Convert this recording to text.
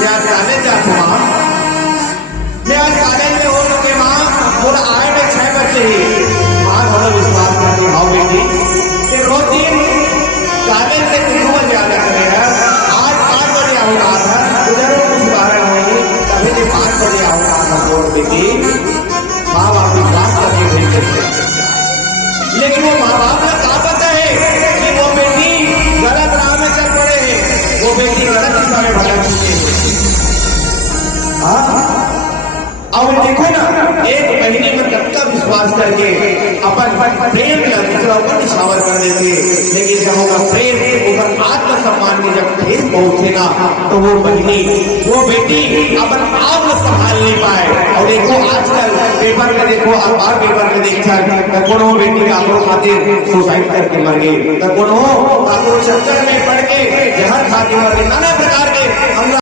मैं आज कॉलेज जाता माँ, मैं आज कॉलेज में हो चुके माँ, पूरा आए में 6 बजे ही माँ थोड़ा विश्वास करती भाव बेटी कि रोज दिन कॉलेज से 2 बजे आने लगे हैं। आज 5 बजे आऊंगा था, उधर कुछ 12 होगी, तभी से 5 बजे आऊंगा था बोल बेटी। माँ बाप विश्वास करके भेजते, लेकिन वो माँ बाप ने कहा पता है कि वो बेटी गलत राह में चल पड़े हैं, वो बेटी गलत दिशा में भटक चुके हैं। अब देखो ना, 1 महीने में तब तक विश्वास करके अपन प्रेम या दूसरा ऊपर निशावर कर देते, लेकिन जब होगा प्रेम ऊपर आत्मसम्मान के जब ठेस पहुंचे ना, तो वो बहनी वो बेटी अपन आप संभाल नहीं पाए। और देखो आजकल पेपर में देखो, अखबार पेपर में देखा तो कौन हो बेटी का आपको खातिर सुसाइड करके मर गए, तो कौन हो आपको चक्कर में पड़ के जहर खाते मर गए, नाना प्रकार के हम